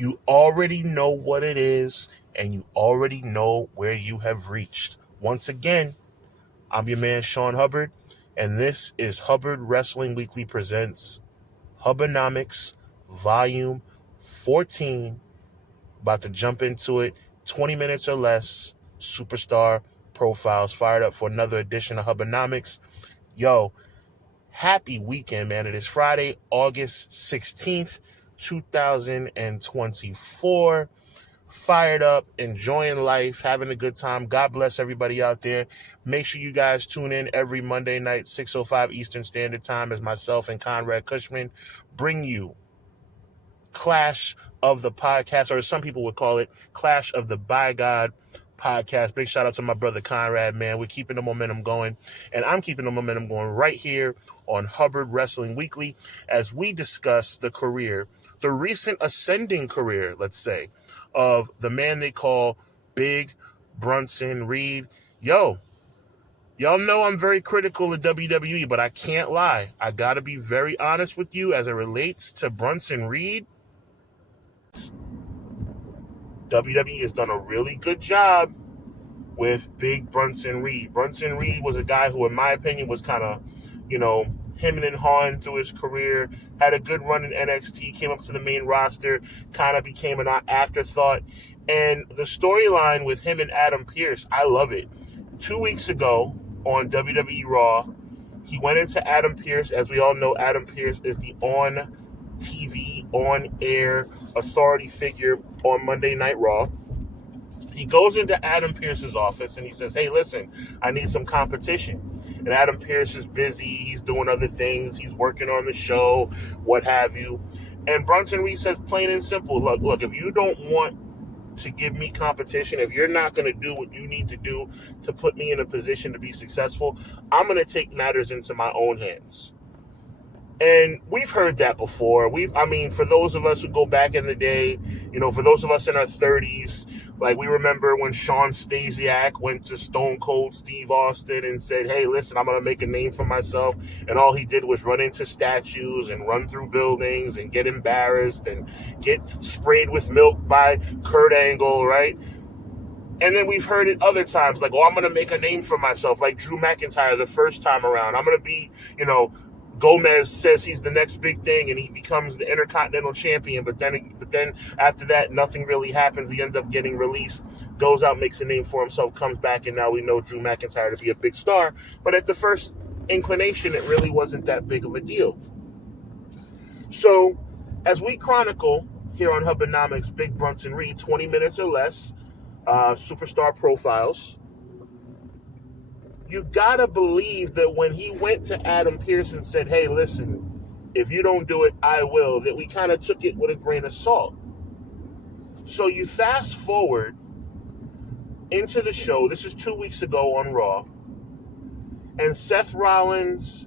You already know what it is, and you already know where you have reached. Once again, I'm your man, Sean Hubbard, and this is Hubbard Wrestling Weekly presents HUBBanomics Volume 14. About to jump into it. 20 minutes or less. Superstar Profiles. Fired up for another edition of HUBBanomics. Yo, happy weekend, man. It is Friday, August 16th, 2024. Fired up, enjoying life, having a good time. God bless everybody out there. Make sure you guys tune in every Monday night, 6:05 Eastern Standard Time, as myself and Conrad Cushman bring you Clash of the Podcast, or as some people would call it, Clash of the By God Podcast. Big shout out to my brother Conrad, man. We're keeping the momentum going, and I'm keeping the momentum going right here on Hubbard Wrestling Weekly as we discuss the recent ascending career, let's say, of the man they call Big Bronson Reed. Y'all know I'm very critical of WWE, but I can't lie. I got to be very honest with you as it relates to Bronson Reed. WWE has done a really good job with Big Bronson Reed. Bronson Reed was a guy who, in my opinion, was kind of, hemming and hawing through his career, had a good run in NXT, came up to the main roster, kind of became an afterthought. And the storyline with him and Adam Pearce, I love it. 2 weeks ago on WWE Raw, he went into Adam Pearce. As we all know, Adam Pearce is the on-TV, on-air authority figure on Monday Night Raw. He goes into Adam Pearce's office and he says, hey, listen, I need some competition. And Adam Pearce is busy. He's doing other things. He's working on the show, what have you. And Bronson Reed says, plain and simple, look, if you don't want to give me competition, if you're not going to do what you need to do to put me in a position to be successful, I'm going to take matters into my own hands. And we've heard that before. For those of us who go back in the day, for those of us in our 30s, like we remember when Shawn Stasiak went to Stone Cold Steve Austin and said, hey, listen, I'm going to make a name for myself. And all he did was run into statues and run through buildings and get embarrassed and get sprayed with milk by Kurt Angle, right? And then we've heard it other times, like, I'm going to make a name for myself, like Drew McIntyre the first time around. I'm going to be, Gomez says he's the next big thing and he becomes the Intercontinental Champion, but then after that, nothing really happens. He ends up getting released, goes out, makes a name for himself, comes back, and now we know Drew McIntyre to be a big star. But at the first inclination, it really wasn't that big of a deal. So, as we chronicle here on HUBBanomics, Big Bronson Reed, 20 minutes or less, Superstar Profiles, you gotta believe that when he went to Adam Pearce and said, hey, listen, if you don't do it, I will, that we kind of took it with a grain of salt. So you fast forward into the show. This is 2 weeks ago on Raw. And Seth Rollins,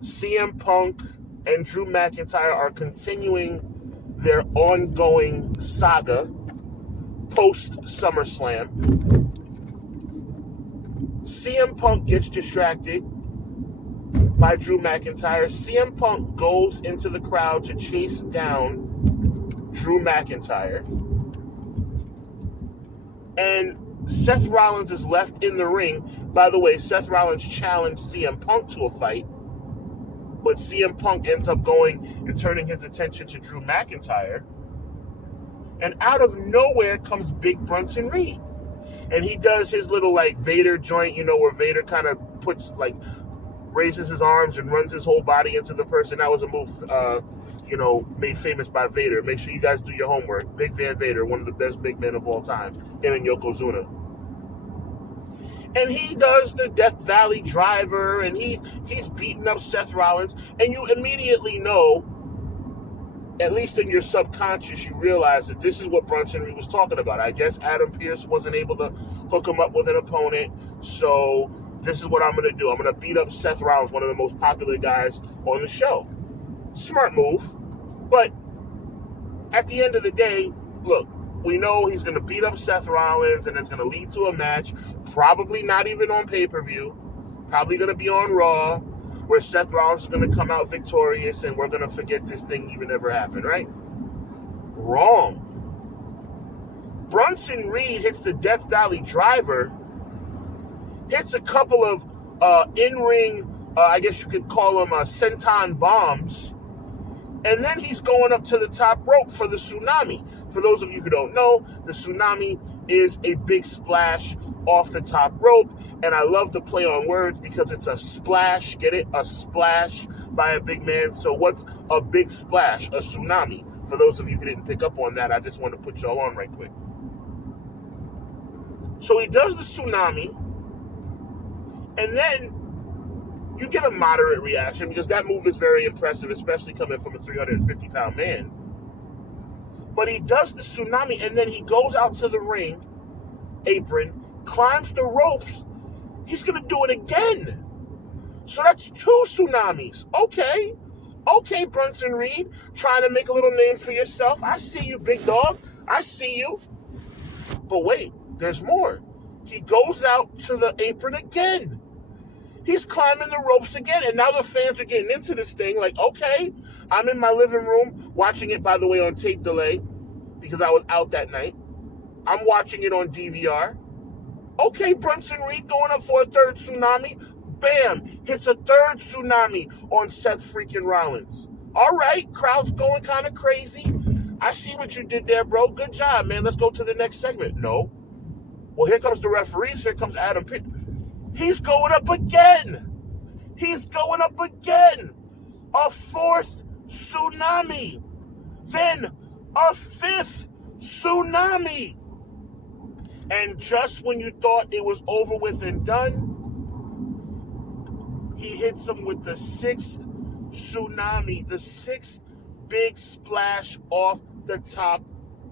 CM Punk, and Drew McIntyre are continuing their ongoing saga post-SummerSlam. CM Punk gets distracted by Drew McIntyre. CM Punk goes into the crowd to chase down Drew McIntyre. And Seth Rollins is left in the ring. By the way, Seth Rollins challenged CM Punk to a fight, but CM Punk ends up going and turning his attention to Drew McIntyre. And out of nowhere comes Big Bronson Reed. And he does his little, Vader joint, where Vader kind of raises his arms and runs his whole body into the person. That was a move, made famous by Vader. Make sure you guys do your homework. Big Van Vader, one of the best big men of all time. Him and Yokozuna. And he does the Death Valley Driver, and he's beating up Seth Rollins. And you immediately know, at least in your subconscious, you realize that this is what Bronson Reed was talking about. I guess Adam Pearce wasn't able to hook him up with an opponent, so this is what I'm going to do. I'm going to beat up Seth Rollins, one of the most popular guys on the show. Smart move, but at the end of the day, look, we know he's going to beat up Seth Rollins, and it's going to lead to a match, probably not even on pay-per-view, probably going to be on Raw, where Seth Rollins is going to come out victorious and we're going to forget this thing even ever happened, right? Wrong. Bronson Reed hits the Death Valley Driver, hits a couple of in-ring, I guess you could call them senton bombs, and then he's going up to the top rope for the tsunami. For those of you who don't know, the tsunami is a big splash off the top rope, and I love the play on words because it's a splash, get it? A splash by a big man. So what's a big splash? A tsunami. For those of you who didn't pick up on that, I just want to put y'all on right quick. So he does the tsunami, and then you get a moderate reaction because that move is very impressive, especially coming from a 350-pound man. But he does the tsunami, and then he goes out to the ring apron, climbs the ropes. He's going to do it again. So that's 2 tsunamis. Okay, Bronson Reed, trying to make a little name for yourself. I see you, big dog. I see you. But wait, there's more. He goes out to the apron again. He's climbing the ropes again, and now the fans are getting into this thing like, okay, I'm in my living room watching it, by the way, on tape delay because I was out that night. I'm watching it on DVR. Okay, Bronson Reed going up for a 3rd tsunami. Bam, hits a 3rd tsunami on Seth Freakin Rollins. All right, crowd's going kind of crazy. I see what you did there, bro. Good job, man. Let's go to the next segment. No. Well, here comes the referees. Here comes Adam Pitt. He's going up again. He's going up again. A 4th tsunami. Then a 5th tsunami. And just when you thought it was over with and done, he hits him with the 6th tsunami. The 6th big splash off the top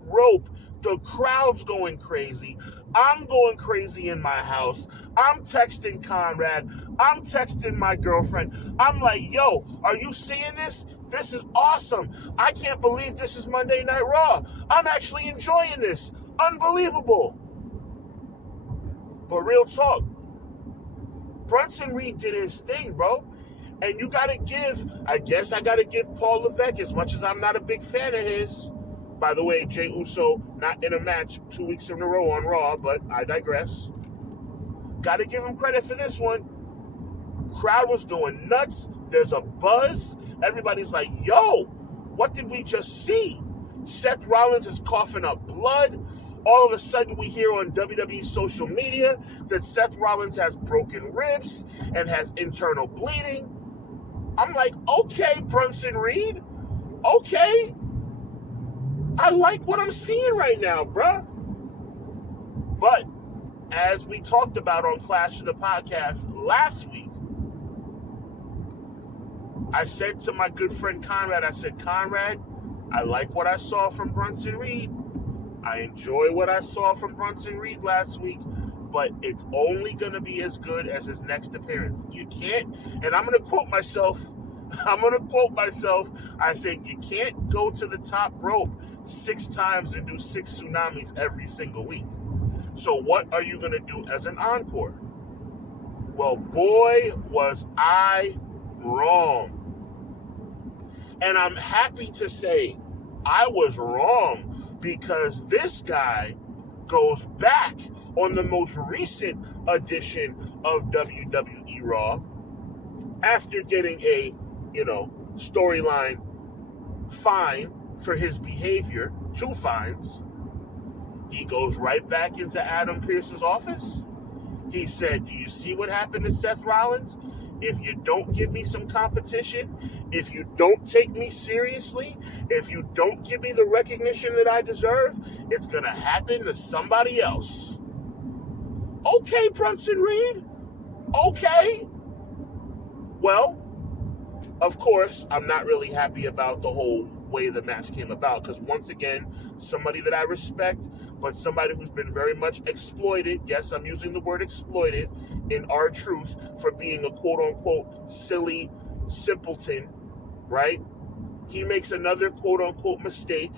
rope. The crowd's going crazy. I'm going crazy in my house. I'm texting Conrad. I'm texting my girlfriend. I'm like, yo, are you seeing this? This is awesome. I can't believe this is Monday Night Raw. I'm actually enjoying this. Unbelievable. But real talk, Bronson Reed did his thing, bro. And you got to give, I guess I got to give Paul Levesque, as much as I'm not a big fan of his. By the way, Jey Uso not in a match 2 weeks in a row on Raw, but I digress. Got to give him credit for this one. Crowd was going nuts. There's a buzz. Everybody's like, yo, what did we just see? Seth Rollins is coughing up blood. All of a sudden, we hear on WWE social media that Seth Rollins has broken ribs and has internal bleeding. I'm like, okay, Bronson Reed. Okay. I like what I'm seeing right now, bruh. But as we talked about on Clash of the Podcast last week, I said to my good friend Conrad, I said, Conrad, I like what I saw from Bronson Reed. I enjoy what I saw from Bronson Reed last week, but it's only going to be as good as his next appearance. You can't, and I'm going to quote myself. I said, you can't go to the top rope 6 times and do 6 tsunamis every single week. So what are you going to do as an encore? Well, boy, was I wrong. And I'm happy to say I was wrong, because this guy goes back on the most recent edition of WWE Raw after getting a, storyline fine for his behavior, 2 fines. He goes right back into Adam Pearce's office. He said, do you see what happened to Seth Rollins? If you don't give me some competition, if you don't take me seriously, if you don't give me the recognition that I deserve, it's going to happen to somebody else. Okay, Bronson Reed. Okay. Well, of course, I'm not really happy about the whole way the match came about, because once again, somebody that I respect, but somebody who's been very much exploited, yes, I'm using the word exploited, in R-Truth for being a quote-unquote silly simpleton, right? He makes another quote-unquote mistake,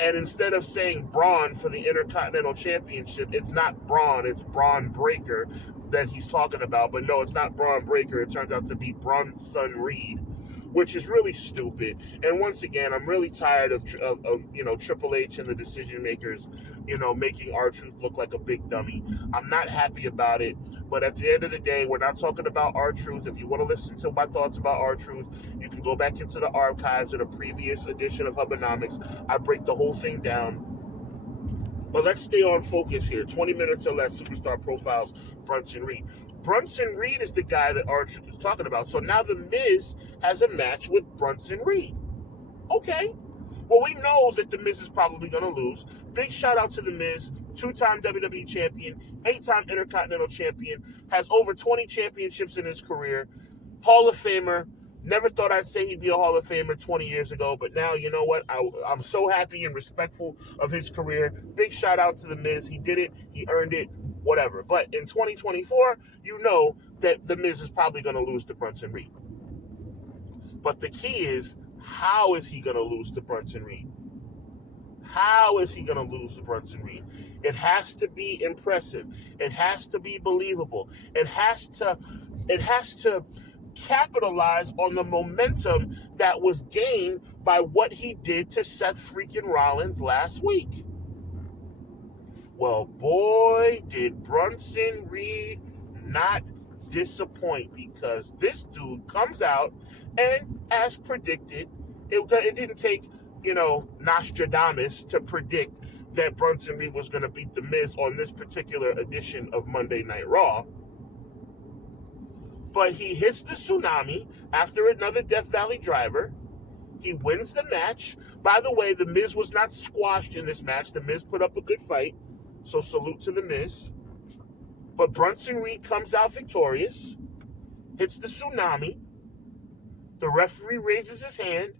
and instead of saying Braun for the Intercontinental Championship, it's not Braun, it's Braun Breaker that he's talking about. But no, it's not Braun Breaker. It turns out to be Bronson Reed. which is really stupid. And once again, I'm really tired of Triple H and the decision makers, making R-Truth look like a big dummy. I'm not happy about it. But at the end of the day, we're not talking about R-Truth. If you want to listen to my thoughts about R-Truth, you can go back into the archives of the previous edition of HUBBanomics. I break the whole thing down. But let's stay on focus here. 20 minutes or less, Superstar Profiles, Bronson Reed. Bronson Reed is the guy that R-Truth is talking about. So now The Miz has a match with Bronson Reed. Okay. Well, we know that The Miz is probably going to lose. Big shout out to The Miz, 2-time WWE champion, 8-time Intercontinental champion, has over 20 championships in his career, Hall of Famer. Never thought I'd say he'd be a Hall of Famer 20 years ago, but now, you know what? I'm so happy and respectful of his career. Big shout out to The Miz. He did it. He earned it. Whatever. But in 2024, you know that The Miz is probably going to lose to Bronson Reed. But the key is, how is he going to lose to Bronson Reed? How is he going to lose to Bronson Reed? It has to be impressive. It has to be believable. It has to capitalize on the momentum that was gained by what he did to Seth Freakin Rollins last week. Well, boy, did Bronson Reed not disappoint, because this dude comes out and, as predicted, it didn't take, Nostradamus to predict that Bronson Reed was going to beat The Miz on this particular edition of Monday Night Raw. But he hits the tsunami after another Death Valley driver. He wins the match. By the way, The Miz was not squashed in this match. The Miz put up a good fight. So salute to The Miz. But Bronson Reed comes out victorious, hits the tsunami. The referee raises his hand,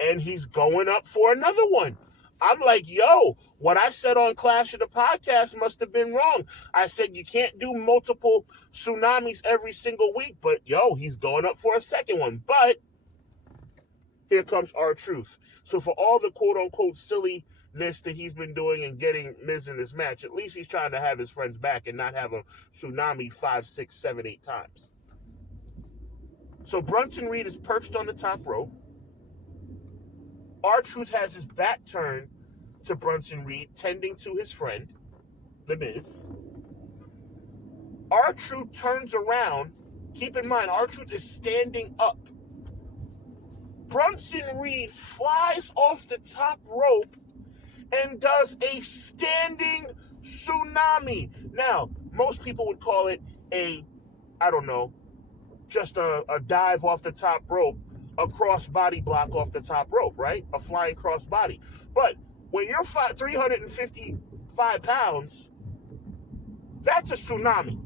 and he's going up for another one. I'm like, yo, what I said on Clash of the Podcast must have been wrong. I said you can't do multiple tsunamis every single week, but yo, he's going up for a second one. But here comes R-Truth. So for all the quote-unquote silliness that he's been doing and getting Miz in this match, at least he's trying to have his friends back and not have a tsunami 5, 6, 7, 8 times. So Bronson Reed is perched on the top rope. R-Truth has his back turned to Bronson Reed, tending to his friend, The Miz. R-Truth turns around. Keep in mind, R-Truth is standing up. Bronson Reed flies off the top rope and does a standing tsunami. Now, most people would call it just a dive off the top rope, a cross body block off the top rope, right? A flying cross body. But when you're 355 pounds, that's a tsunami.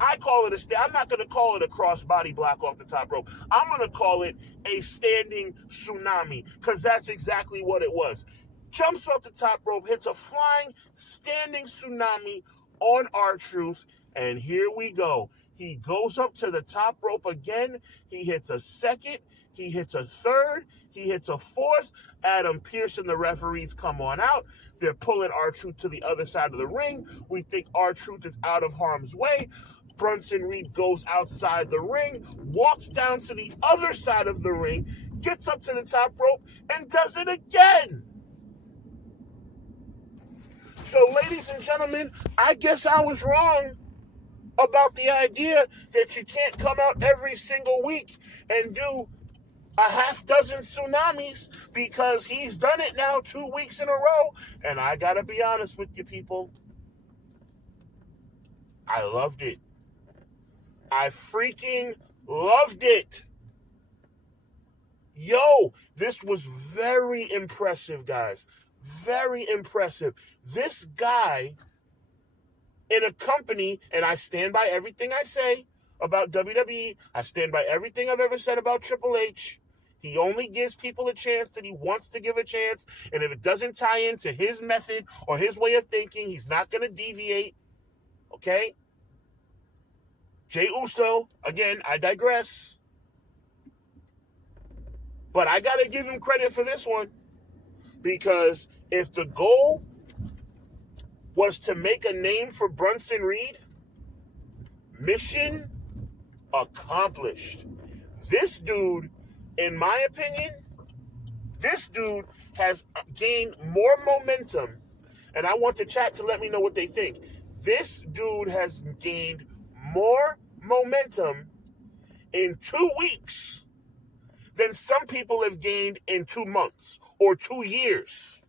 I call it I'm not going to call it a cross body block off the top rope. I'm going to call it a standing tsunami, because that's exactly what it was. Jumps off the top rope, hits a flying standing tsunami on R-Truth, and here we go. He goes up to the top rope again. He hits a second. He hits a third. He hits a fourth. Adam Pearce and the referees come on out. They're pulling R-Truth to the other side of the ring. We think R-Truth is out of harm's way. Bronson Reed goes outside the ring, walks down to the other side of the ring, gets up to the top rope, and does it again. So, ladies and gentlemen, I guess I was wrong about the idea that you can't come out every single week and do a half dozen tsunamis, because he's done it now 2 weeks in a row. And I gotta be honest with you people, I loved it. I freaking loved it. Yo, this was very impressive, guys. Very impressive. This guy in a company, and I stand by everything I say about WWE. I stand by everything I've ever said about Triple H. He only gives people a chance that he wants to give a chance, and if it doesn't tie into his method or his way of thinking, he's not going to deviate. Okay? Jey Uso, again, I digress. But I got to give him credit for this one, because if the goal was to make a name for Bronson Reed, mission accomplished. This dude in my opinion, this dude has gained more momentum, and I want the chat to let me know what they think. This dude has gained more momentum in 2 weeks than some people have gained in 2 months or 2 years.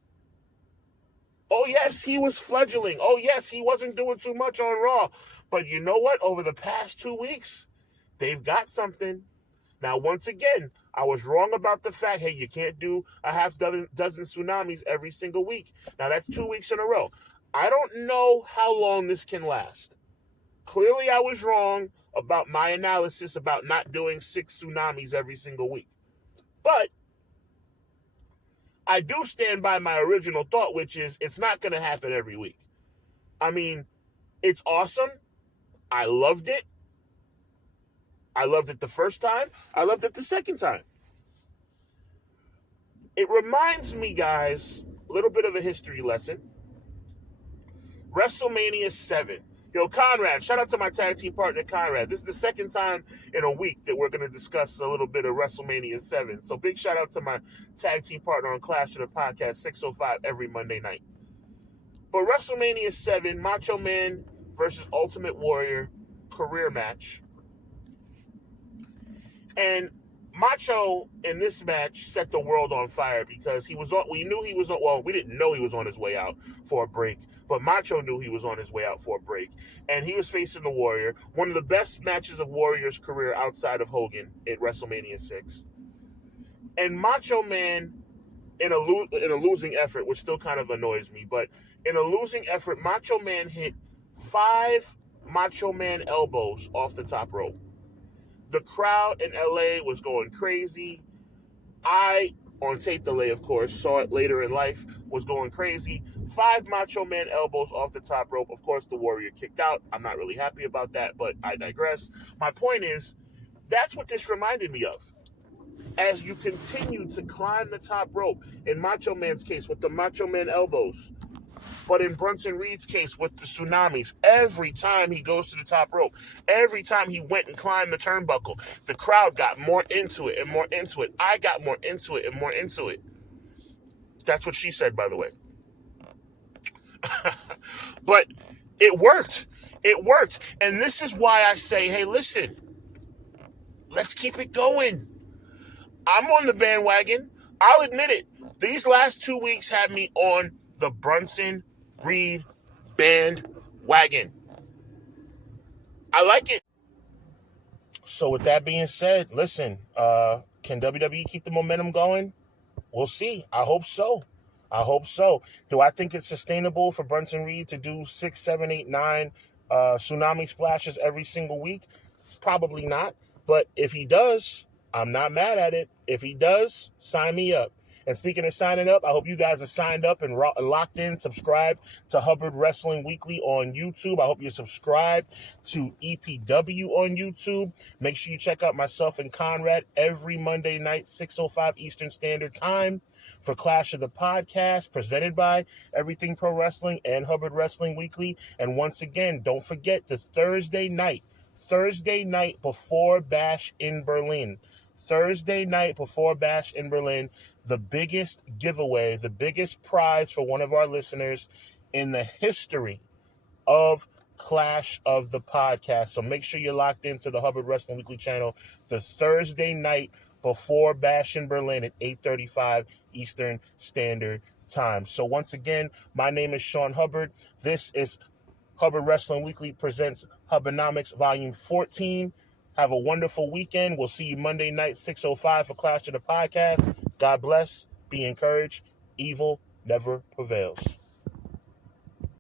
Oh, yes, he was fledgling. Oh, yes, he wasn't doing too much on Raw. But you know what? Over the past 2 weeks, they've got something. Now, once again, I was wrong about the fact, hey, you can't do a half dozen tsunamis every single week. Now, that's 2 weeks in a row. I don't know how long this can last. Clearly, I was wrong about my analysis about not doing 6 tsunamis every single week. But I do stand by my original thought, which is it's not going to happen every week. I mean, it's awesome. I loved it. I loved it the first time. I loved it the second time. It reminds me, guys, a little bit of a history lesson. WrestleMania 7. Yo, Conrad, shout out to my tag team partner, Conrad. This is the second time in a week that we're going to discuss a little bit of WrestleMania 7. So big shout out to my tag team partner on Clash of the Podcast, 605 every Monday night. But WrestleMania 7, Macho Man versus Ultimate Warrior career match. And Macho in this match set the world on fire because we didn't know he was on his way out for a break, but Macho knew he was on his way out for a break. And he was facing the Warrior, one of the best matches of Warrior's career outside of Hogan at WrestleMania 6. And Macho Man, in a losing effort, which still kind of annoys me, but in a losing effort, Macho Man hit 5 Macho Man elbows off the top rope. The crowd in LA was going crazy. I, on tape delay, of course, saw it later in life, was going crazy. 5 Macho Man elbows off the top rope. Of course, the Warrior kicked out. I'm not really happy about that, but I digress. My point is, that's what this reminded me of. As you continue to climb the top rope, in Macho Man's case, with the Macho Man elbows, but in Bronson Reed's case with the tsunamis, every time he goes to the top rope, every time he went and climbed the turnbuckle, the crowd got more into it and more into it. I got more into it and more into it. That's what she said, by the way. But it worked. It worked. And this is why I say, hey, listen, let's keep it going. I'm on the bandwagon. I'll admit it. These last 2 weeks had me on the Bronson Reed bandwagon. I like it. So with that being said, listen, can WWE keep the momentum going? We'll see. I hope so. Do I think it's sustainable for Bronson Reed to do 6, 7, 8, 9 tsunami splashes every single week? Probably not. But if he does, I'm not mad at it. If he does, sign me up. And speaking of signing up, I hope you guys are signed up and locked in, subscribed to Hubbard Wrestling Weekly on YouTube. I hope you're subscribed to EPW on YouTube. Make sure you check out myself and Conrad every Monday night, 6:05 Eastern Standard Time for Clash of the Podcast, presented by Everything Pro Wrestling and Hubbard Wrestling Weekly. And once again, don't forget the Thursday night before Bash in Berlin. The biggest giveaway, the biggest prize for one of our listeners in the history of Clash of the Podcast. So make sure you're locked into the Hubbard Wrestling Weekly channel the Thursday night before Bash in Berlin at 8:35 Eastern Standard Time. So once again, my name is Sean Hubbard. This is Hubbard Wrestling Weekly presents HUBBanomics Volume 14. Have a wonderful weekend. We'll see you Monday night, 6:05 for Clash of the Podcast. God bless. Be encouraged. Evil never prevails.